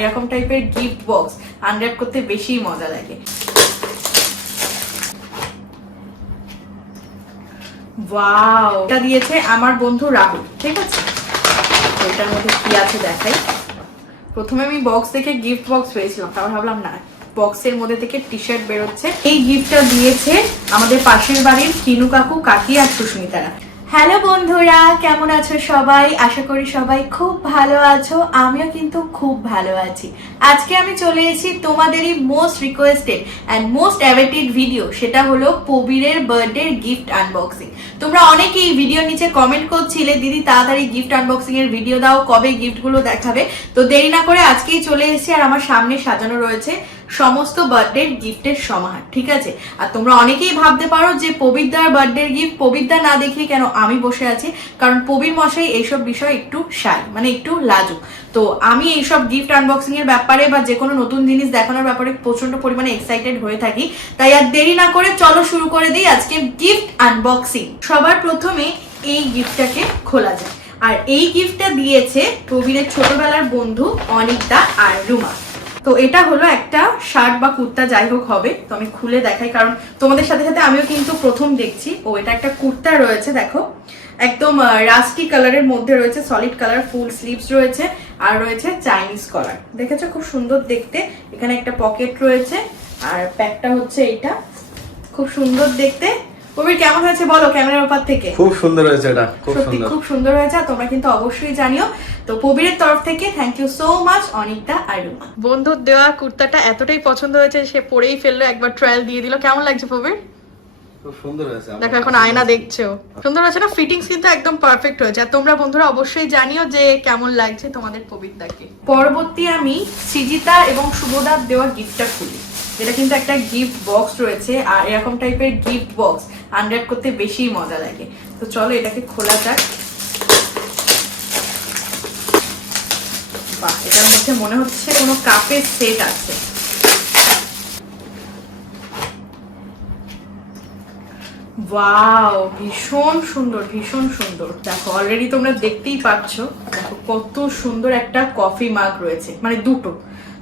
এরকম টাইপের gift box unwrap করতে বেশি মজা লাগে। ওয়াও, এটা দিয়েছে আমার বন্ধু রাহুল। ঠিক আছে, এটার মধ্যে কি আছে দেখাই। প্রথমে আমি বক্স দেখে গিফট বক্স পেয়েছিলাম, তারপর ভাবলাম না, বক্সের মধ্যে থেকে টি শার্ট বেরোচ্ছে। এই গিফটটা দিয়েছে আমাদের পাশের বাড়ির কিনু কাকু, কাকি আর সুস্মিতারা। হ্যালো বন্ধুরা, কেমন আছো সবাই? আশা করি সবাই খুব ভালো আছো, আমিও কিন্তু খুব ভালো আছি। আজকে আমি চলে এসেছি তোমাদেরই most requested and most awaited video, সেটা হলো প্রবীরের বার্থডে গিফট আনবক্সিং। তোমরা অনেকেই ভিডিওর নিচে কমেন্ট করছিলে, দিদি তাড়াতাড়ি গিফট আনবক্সিং এর ভিডিও দাও, কবে গিফটগুলো দেখাবে। তো দেরি না করে আজকেই চলে এসেছি, আর আমার সামনে সাজানো রয়েছে সমস্ত বার্থডে গিফটের সমাহার। ঠিক আছে, আর তোমরা অনেকেই ভাবতে পারো যে প্রবীরদার বার্থডে গিফট প্রবীরদা না দেখিয়ে কেন আমি বসে আছি, কারণ প্রবীর মশাই এইসব বিষয় একটু শাই, মানে একটু লাজুক। তো আমি এইসব গিফট আনবক্সিং এর ব্যাপারে বা যে কোনো নতুন জিনিস দেখানোর ব্যাপারে প্রচন্ড পরিমাণে এক্সাইটেড হয়ে থাকি। তাই আর দেরি না করে চলো শুরু করে দিই আজকে গিফট আনবক্সিং। সবার প্রথমে এই গিফটটাকে খোলা যায়, আর এই গিফটটা দিয়েছে প্রবীরের ছোটবেলার বন্ধু অনিকদা আর রুমা। তো এটা হলো একটা শার্ট বা কুর্তা, যাই হোক হবে। তো আমি খুলে দেখাই, কারণ তোমাদের সাথে সাথে আমিও কিন্তু প্রথম দেখছি। ও, এটা একটা কুর্তা রয়েছে, দেখো একদম রাস্টি কালারের মধ্যে রয়েছে, সলিড কালার, ফুল স্লিভস রয়েছে, আর রয়েছে চাইনিজ কলার। দেখেছো, খুব সুন্দর দেখতে। এখানে একটা পকেট রয়েছে, আর প্যাকটা হচ্ছে এইটা, খুব সুন্দর দেখতে। প্রবীর কেমন হয়েছে বলো ক্যামেরার উপর থেকে? খুব সুন্দর হয়েছে, এটা সত্যি খুব সুন্দর হয়েছে। তোমরা কিন্তু অবশ্যই জানিও। তো প্রবীরের তরফ থেকে থ্যাংক ইউ সো মাচ অনিকদা আর রুমা। বন্ধুর দেওয়া কুর্তাটা এতটাই পছন্দ হয়েছে, সে পরেই ফেললো, একবার ট্রায়াল দিয়ে দিল। কেমন লাগছে প্রবীর? খুব সুন্দর হয়েছে। দেখো এখন আয়না দেখছো, সুন্দর হয়েছে না? ফিটিংস কিন্তু একদম পারফেক্ট হয়েছে। আর তোমরা বন্ধুরা অবশ্যই জানিও যে কেমন লাগছে তোমাদের প্রবীরদাকে। পরবর্তী আমি সৃজিতা এবং শুভদার দেওয়া গিফটটা খুলি। এটা কিন্তু একটা গিফট বক্স রয়েছে, আর এরকম টাইপের গিফট বক্স আনর‍্যাপ করতে বেশি মজা লাগে। তো চলো এটাকে খোলা যাক। বাহ, এটার মধ্যে মনে হচ্ছে কোনো কাপের সেট আছে। ওয়াও, ভীষণ সুন্দর, ভীষণ সুন্দর। দেখো অলরেডি তোমরা দেখতেই পাচ্ছ, দেখো কত সুন্দর একটা কফি মাগ রয়েছে, মানে দুটো,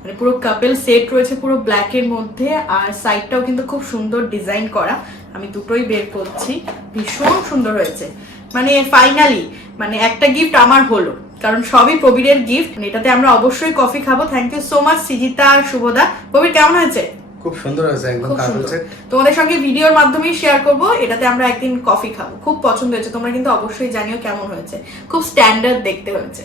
মানে পুরো কাপেল সেট রয়েছে পুরো ব্ল্যাকের মধ্যে, আর সাইডটাও কিন্তু খুব সুন্দর ডিজাইন করা। আমি দুটোই বের করছি, ভীষণ সুন্দর হয়েছে। মানে ফাইনালি মানে একটা গিফট আমার হলো, কারণ সবই প্রবীরের গিফট। এটাতে আমরা অবশ্যই কফি খাবো। Thank you so much Srijita আর শুভদা। প্রবীর কেমন হয়েছে? খুব সুন্দর হয়েছে, একদম কাপল সেট। তোমাদের সঙ্গে ভিডিওর মাধ্যমেই শেয়ার করব, এটাতে আমরা একদিন কফি খাবো। খুব পছন্দ হয়েছে, তোমরা কিন্তু অবশ্যই জানিও কেমন হয়েছে। খুব স্ট্যান্ডার্ড দেখতে হয়েছে।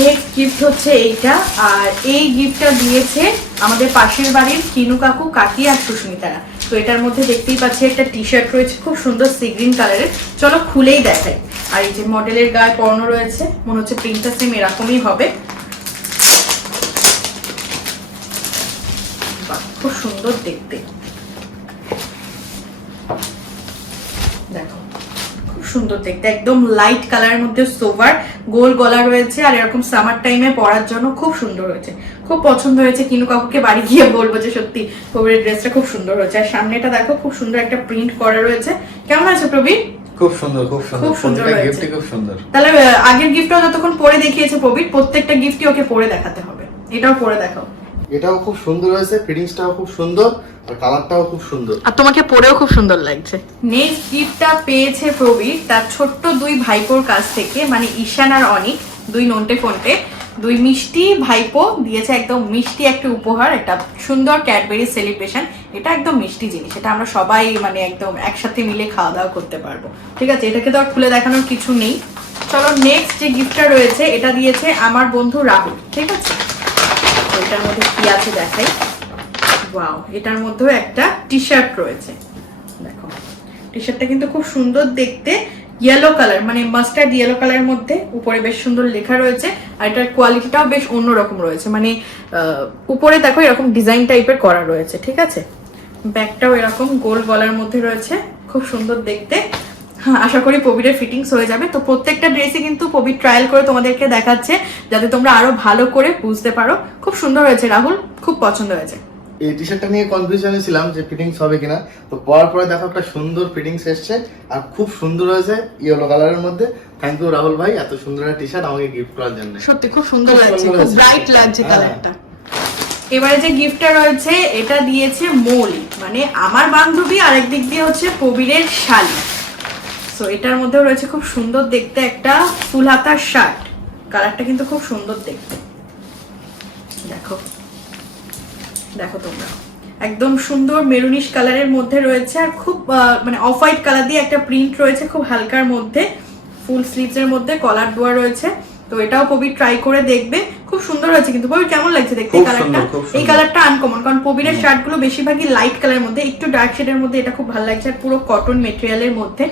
নেক্সট গিফট হচ্ছে এইটা, আর এই গিফটটা দিয়েছে আমাদের পাশের বাড়ির কিনু কাকু, কাকি আর সুস্মিতারা। তো এটার মধ্যে দেখতেই পাচ্ছি একটা টি শার্ট রয়েছে, খুব সুন্দর সি গ্রিন কালারের। চলো খুলেই দেখাই। আর এই যে মডেলের গায়ে পরানো রয়েছে, মনে হচ্ছে প্রিন্টটা সেম এরকমই হবে। খুব সুন্দর দেখতে, দেখো খুব সুন্দর দেখতে, একদম লাইট কালারের মধ্যে সোভার, গোল গলা রয়েছে, আর এরকম সামার টাইমে পরার জন্য খুব সুন্দর হয়েছে। খুব পছন্দ হয়েছে। কিনু কাকুকে বাড়ি গিয়ে বলবো যে সত্যি প্রবীরের ড্রেসটা খুব সুন্দর হয়েছে। আর সামনেটা দেখো খুব সুন্দর একটা প্রিন্ট করা রয়েছে। কেমন আছে প্রবীর? খুব সুন্দর, খুব সুন্দর, খুব সুন্দর গিফটই খুব সুন্দর। তাহলে আগের গিফটটাও যতক্ষণ পরে দেখিয়েছে প্রবীর, প্রত্যেকটা গিফটই ওকে পরে দেখাতে হবে। এটাও পরে দেখাও। এটাও খুব সুন্দর হয়েছে, ফিটিংসটাও খুব সুন্দর, আর কালারটাও খুব সুন্দর, আর তোমাকে পরেও খুব সুন্দর লাগছে। নেক্সট গিফটটা পেয়েছে প্রবীর তার ছোট্ট দুই ভাইপোর কাছ থেকে, মানে ঈশান আর অনিক, দুই নন্টে ফন্টে, দুই মিষ্টি ভাইপো দিয়েছে একদম মিষ্টি একটা উপহার, একটা সুন্দর ক্যাডবেরি সেলিব্রেশন। এটা একদম মিষ্টি জিনিস, এটা আমরা সবাই মানে একদম একসাথে মিলে খাওয়া দাওয়া করতে পারবো। ঠিক আছে, এটাকে তো আর খুলে দেখানোর কিছু নেই। চলো নেক্সট যে গিফটটা রয়েছে, এটা দিয়েছে আমার বন্ধু রাহুল। ঠিক আছে, এটার মধ্যে কি আছে দেখাই। ওয়াও, এটার মধ্যেও একটা টি শার্ট রয়েছে। দেখো টি শার্টটা কিন্তু খুব সুন্দর দেখতে, ইয়েলো কালার, মানে মাস্টার্ড ইয়েলো কালারের মধ্যে, উপরে বেশ সুন্দর লেখা রয়েছে। আর এটার কোয়ালিটিটাও বেশ অন্যরকম রয়েছে, মানে উপরে দেখো এরকম ডিজাইন টাইপের করা রয়েছে। ঠিক আছে, ব্যাগটাও এরকম গোল গলার মধ্যে রয়েছে, খুব সুন্দর দেখতে। হ্যাঁ, আশা করি প্রবীরের ফিটিংস হয়ে যাবে। তো প্রত্যেকটা ড্রেসই কিন্তু প্রবীর ট্রায়াল করে তোমাদেরকে দেখাচ্ছে, যাতে তোমরা আরো ভালো করে বুঝতে পারো। খুব সুন্দর হয়েছে রাহুল, খুব পছন্দ হয়েছে। এই টি শার্টটা নিয়ে কনফিউশনে ছিলাম যে ফিটিংস হবে কিনা, তো পরার পরে দেখো একটা সুন্দর ফিটিংস এসছে আর খুব সুন্দর হয়েছে ইয়েলো কালারের মধ্যে। থ্যাংক ইউ রাহুল ভাই এত সুন্দর একটা টি শার্ট আমাকে গিফট করার জন্য। সত্যি খুব সুন্দর লাগছে, খুব ব্রাইট লাগছে কালারটা। এবারে যে গিফটটা রয়েছে এটা দিয়েছে মৌলি, মানে আমার বান্ধবী, আর একদিক দিয়ে হচ্ছে প্রবীরের শালী। সো এটার মধ্যে রয়েছে খুব সুন্দর দেখতে একটা ফুল হাতার শার্ট, কালারটা কিন্তু খুব সুন্দর দেখতে। দেখো দেখো তোমরা, একদম সুন্দর মেরুনিশ কালারের মধ্যে রয়েছে আর খুব মানে অফ হোয়াইট কালার দিয়ে একটা প্রিন্ট রয়েছে খুব হালকার মধ্যে, ফুল স্লিভস এর মধ্যে কলার দেওয়া রয়েছে। তো এটাও প্রবীর ট্রাই করে দেখবে, খুব সুন্দর হয়েছে। কিন্তু প্রবীর কেমন লাগছে দেখতে কালারটা? এই কালারটা আনকমন, কারণ প্রবীরের শার্ট গুলো বেশিরভাগই লাইট কালারের মধ্যে, একটু ডার্ক শেডের মধ্যে এটা খুব ভালো লাগছে আর পুরো কটন মেটেরিয়ালের মধ্যে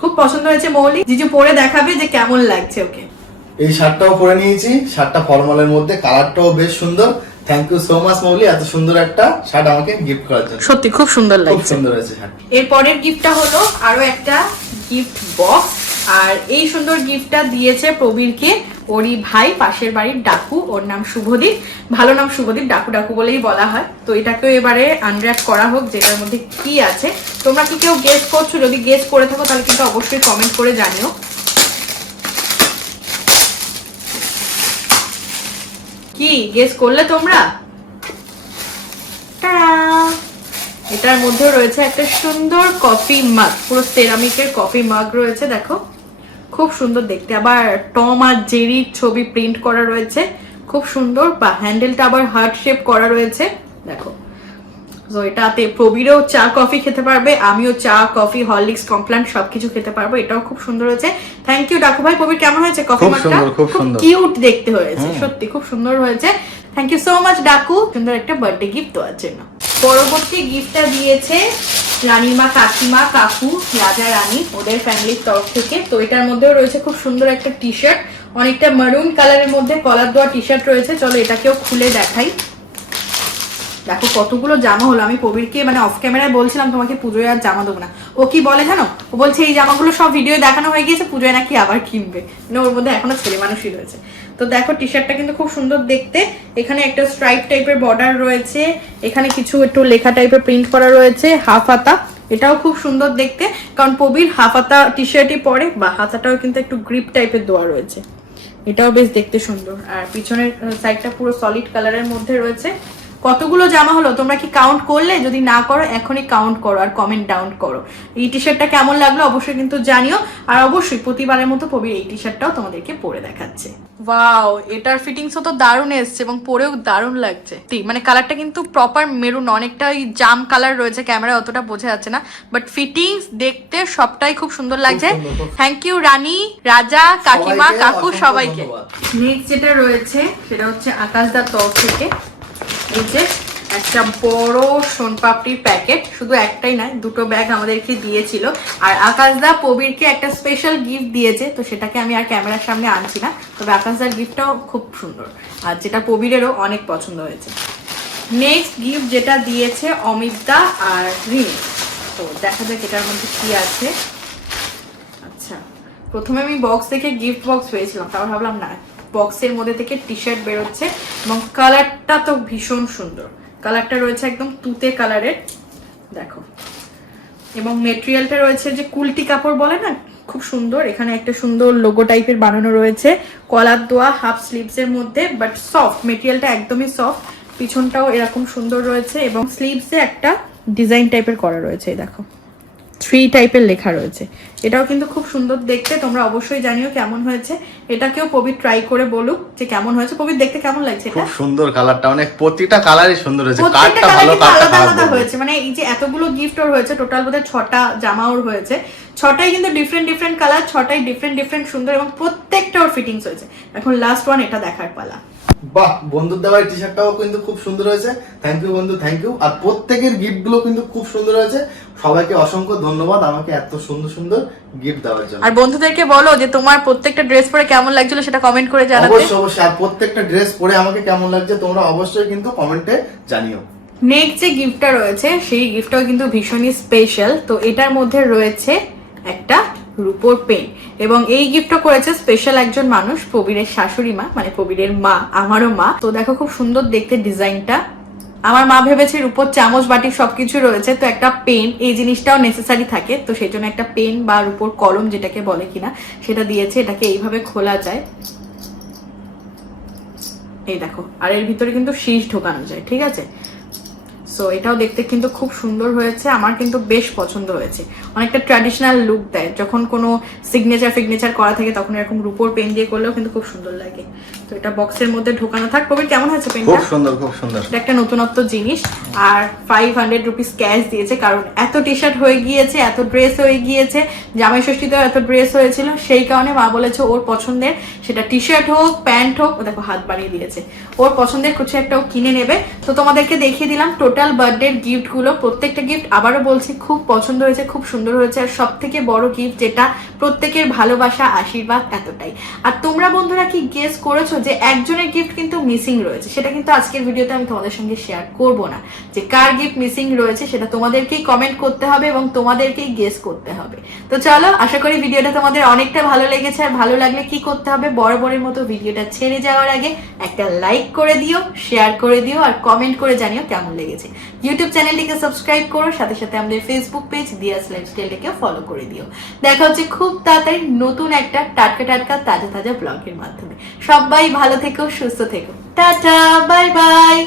খুব পছন্দ হয়েছে মৌলি। জিজু পরে দেখাবে যে কেমন লাগছে ওকে। এই শার্টটাও পরে নিয়েছি, শার্টটা ফর্মালের মধ্যে, কালারটাও বেশ সুন্দর। থ্যাংক ইউ সো মাচ মৌলি এত সুন্দর একটা শার্ট আমাকে গিফট করার জন্য। সত্যি খুব সুন্দর লাগছে, খুব সুন্দর হয়েছে শার্ট। এর পরের গিফটটা হলো আরো একটা গিফট বক্স, আর এই সুন্দর গিফটটা দিয়েছে প্রবীরকে ওরই ভাই, পাশের বাড়ির ডাকু, ওর নাম শুভদীপ, ভালো নাম শুভদীপ, ডাকু ডাকু বলেই বলা হয়। তো এটাকেও এবারে আনর্যাপ করা হোক, যেটার মধ্যে কি আছে। তোমরা কি কেউ গেস করছো? যদি গেস করে থাকো তাহলে কিন্তু অবশ্যই কমেন্ট করে জানিও। কি গেস করলে তোমরা? এটার মধ্যে রয়েছে একটা সুন্দর কফি মাগ, পুরো সেরামিকের কফি মাগ রয়েছে, দেখো খুব সুন্দর দেখতে। আবার টম আর জেরির ছবি প্রিন্ট করা রয়েছে, খুব সুন্দর। বা হ্যান্ডেলটা আবার হার্ট শেপ করা রয়েছে, দেখো। তো এটাতে প্রবীরও চা কফি খেতে পারবে, আমিও চা কফি হরলিক্স কমপ্ল্যান সবকিছু খেতে পারবো। এটাও খুব সুন্দর হয়েছে। থ্যাংক ইউ ডাকু ভাই। প্রবীর কেমন হয়েছে কফি মাগটা? খুব কিউট দেখতে হয়েছে, সত্যি খুব সুন্দর হয়েছে। Thank you so much Daku, সুন্দর একটা বার্থডে গিফট দেওয়ার জন্য। পরবর্তী গিফটটা দিয়েছে রানীমা, কাকিমা, কাকু, রাজা রানী, ওদের ফ্যামিলির তরফ থেকে। তো এটার মধ্যেও রয়েছে খুব সুন্দর একটা টি শার্ট, অনেকটা মারুন কালারের মধ্যে কলার দেওয়া টি শার্ট রয়েছে। চলো এটাকেও খুলে দেখাই। দেখো কতগুলো জামা হলো। আমি প্রবীরকে মানে অফ ক্যামেরায় বলছিলাম তোমাকে পুজোয় আর জামা দেবো না, ও কি বলে জানো? ও বলছে এই জামাগুলো সব ভিডিও দেখানো হয়ে গিয়েছে, পুজোয় নাকি আবার কিনবে, মানে ওর মধ্যে এখনো ছেলে মানুষই রয়েছে। তো দেখো টি শার্টটা কিন্তু খুব সুন্দর দেখতে। এখানে একটা স্ট্রাইপ টাইপের বর্ডার রয়েছে, এখানে কিছু একটু লেখা টাইপের প্রিন্ট করা রয়েছে, হাফ হাতা। এটাও খুব সুন্দর দেখতে, কারণ প্রবীর হাফ হাতা টি শার্টই পরে, বা হাতাটাও কিন্তু একটু গ্রিপ টাইপের দেওয়া রয়েছে। এটাও বেশ দেখতে সুন্দর। আর পিছনের সাইডটা পুরো সলিড কালারের মধ্যে রয়েছে। কতগুলো জামা হলো তোমরা কি কাউন্ট করলে? যদি না করো এখনই কাউন্ট করো আর কমেন্ট ডাউন করো। এই টি শার্টটা কেমন লাগলো অবশ্যই কিন্তু জানিও। আর অবশ্যই প্রতিবারের মতো প্রবীর এই টি শার্টটাও তোমাদেরকে পরে দেখাচ্ছে। ওয়াও, এটার ফিটিংসও তো দারুণ এসছে এবং পরেও দারুণ লাগছে। মানে কালারটা কিন্তু প্রপার মেরুন, অনেকটা ওই জাম কালার রয়েছে, ক্যামেরায় অতটা বোঝা যাচ্ছে না, বাট ফিটিংস দেখতে সবটাই খুব সুন্দর লাগছে। থ্যাংক ইউ রানী, রাজা, কাকিমা, কাকু সবাইকে। নেক্সট যেটা রয়েছে সেটা হচ্ছে আকাশদার তরফ থেকে এই যে একটা বড় সোনপাপড়ির প্যাকেট, শুধু একটাই নয়, দুটো ব্যাগ আমাদেরকে দিয়েছিল। আর আকাশদা প্রবীরকে একটা স্পেশাল গিফট দিয়েছে, তো সেটাকে আমি আর ক্যামেরার সামনে আনছি না, তবে আকাশদার গিফটটাও খুব সুন্দর আর যেটা প্রবীরেরও অনেক পছন্দ হয়েছে। নেক্সট গিফট যেটা দিয়েছে অমিতদা আর রিমি। তো দেখা যাক এটার মধ্যে কি আছে। আচ্ছা, প্রথমে আমি বক্স থেকে গিফট বক্স পেয়েছিলাম, তারপর ভাবলাম না, বক্সের মধ্যে থেকে টি শার্ট বেরোচ্ছে এবং কালারটা তো ভীষণ সুন্দর। কালারটা রয়েছে একদম তুতে কালারের, দেখো, এবং মেটেরিয়ালটা রয়েছে যে কুলটি কাপড় বলে না, খুব সুন্দর। এখানে একটা সুন্দর লোগো টাইপের বানানো রয়েছে, কলার দেওয়া, হাফ স্লিভস এর মধ্যে, বাট সফট মেটেরিয়ালটা, একদমই সফট। পিছনটাও এরকম সুন্দর রয়েছে এবং স্লিভসে একটা ডিজাইন টাইপের করা রয়েছে, দেখো 3 টাইপের লেখা রয়েছে। এটাও কিন্তু খুব সুন্দর দেখতে। তোমরা অবশ্যই জানিও কেমন হয়েছে। এটাকেও প্রবীর ট্রাই করে বলুক যে কেমন হয়েছে। প্রবীর দেখতে কেমন লাগছে? এটা খুব সুন্দর, কালারটা মানে প্রতিটা কালারই সুন্দর হয়েছে, কালারটা ভালো, কালারটা আলাদা হয়েছে। মানে এই যে এতগুলো গিফট ওর হয়েছে, টোটাল বোধহয় 6টা জামা ওর হয়েছে, 6টাই কিন্তু ডিফারেন্ট কালার, 6টাই ডিফারেন্ট সুন্দর এবং প্রত্যেকটা ওর ফিটিংস হয়েছে। এখন লাস্ট ওয়ান এটা দেখার পালা। বাহ, বন্ধুর দেওয়া টি শার্টটাও কিন্তু খুব সুন্দর হয়েছে। থ্যাংক ইউ বন্ধু, থ্যাংক ইউ। আর প্রত্যেকের গিফট গুলো কিন্তু খুব সুন্দর হয়েছে। সবাইকে অসংখ্য ধন্যবাদ আমাকে এত সুন্দর সুন্দর গিফট দেওয়ার জন্য। আর বন্ধুদেরকে বলো যে তোমার প্রত্যেকটা ড্রেস পরে কেমন লাগছিল সেটা কমেন্ট করে জানাতে। অবশ্যই। আর প্রত্যেকটা ড্রেস পরে আমাকে কেমন লাগছে তোমরা অবশ্যই কিন্তু কমেন্টে জানিও। নেক্সট যে গিফটটা রয়েছে সেই গিফটটাও কিন্তু ভীষণই স্পেশাল। তো এটার মধ্যে রয়েছে একটা রূপোর পেন, এবং এই গিফটটা করেছে স্পেশাল একজন মানুষ, প্রবীরের শাশুড়ি মা, মানে প্রবীরের মা, আমারও মা। তো দেখো খুব সুন্দর দেখতে ডিজাইনটা, আমার মা ভেবেছে রূপোর চামচ বাটি সবকিছু রয়েছে, তো একটা পেন এই জিনিসটাও নেসেসারি থাকে, তো সেই জন্য একটা পেন বা রূপোর কলম যেটাকে বলে কিনা সেটা দিয়েছে। এটাকে এইভাবে খোলা যায়, এই দেখো, আর এর ভিতরে কিন্তু শীষ ঢোকানো যায়, ঠিক আছে। সো এটাও দেখতে কিন্তু খুব সুন্দর হয়েছে, আমার কিন্তু বেশ পছন্দ হয়েছে। অনেকটা ট্র্যাডিশনাল লুক দেয়, যখন কোনো সিগনেচার করা থাকে তখন এরকম রূপোর পেন দিয়ে করলেও কিন্তু খুব সুন্দর লাগে। তো এটা বক্সের মধ্যে ঢোকানো থাক। প্রবীর কেমন হয়েছে পেনটা? খুব সুন্দর, খুব সুন্দর। এটা একটা নতুনত্ব জিনিস। আর 500 রুপিস ক্যাশ দিয়েছে, কারণ এত টি শার্ট হয়ে গিয়েছে, এত ড্রেস হয়ে গিয়েছে, জামাই ষষ্ঠীতেও এত ড্রেস হয়েছিল, সেই কারণে মা বলেছে ওর পছন্দের, সেটা টি শার্ট হোক প্যান্ট হোক, ও দেখো হাত বাড়িয়ে দিয়েছে, ওর পছন্দের কিছু একটাও কিনে নেবে। তো তোমাদেরকে দেখিয়ে দিলাম টোটাল বার্থডে গিফট গুলো। প্রত্যেকটা গিফট আবারও বলছি খুব পছন্দ হয়েছে, খুব সুন্দর হয়েছে। আর সব থেকে বড় গিফট যেটা, প্রত্যেকের ভালোবাসা আশীর্বাদ এতটাই। আর তোমরা বন্ধুরা কি গেস করেছো যে একজনের গিফট কিন্তু মিসিং রয়েছে? সেটা কিন্তু আজকের ভিডিওতে আমি তোমাদের সঙ্গে শেয়ার করব না, যে কার গিফট মিসিং রয়েছে সেটা তোমাদেরকেই কমেন্ট করতে হবে এবং তোমাদেরকেই গেস করতে হবে। তো চলো, আশা করি ভিডিওটা তোমাদের অনেকটা ভালো লেগেছে। আর ভালো লাগলে কি করতে হবে, বরাবরের মতো ভিডিওটা ছেড়ে যাওয়ার আগে একটা লাইক করে দিও, শেয়ার করে দিও, আর কমেন্ট করে জানিও কেমন লেগেছে। ইউটিউব চ্যানেলটিকে সাবস্ক্রাইব করো, সাথে সাথে আমাদের ফেসবুক পেজ দিয়াস লাইফস্টাইলটাকে ফলো করে দিও। দেখা হচ্ছে খুব তাড়াতাড়ি নতুন একটা টাটকা তাজা ব্লগের মাধ্যমে। সবাই ভালো থেকো, সুস্থ থেকো, টাটা, বাই বাই।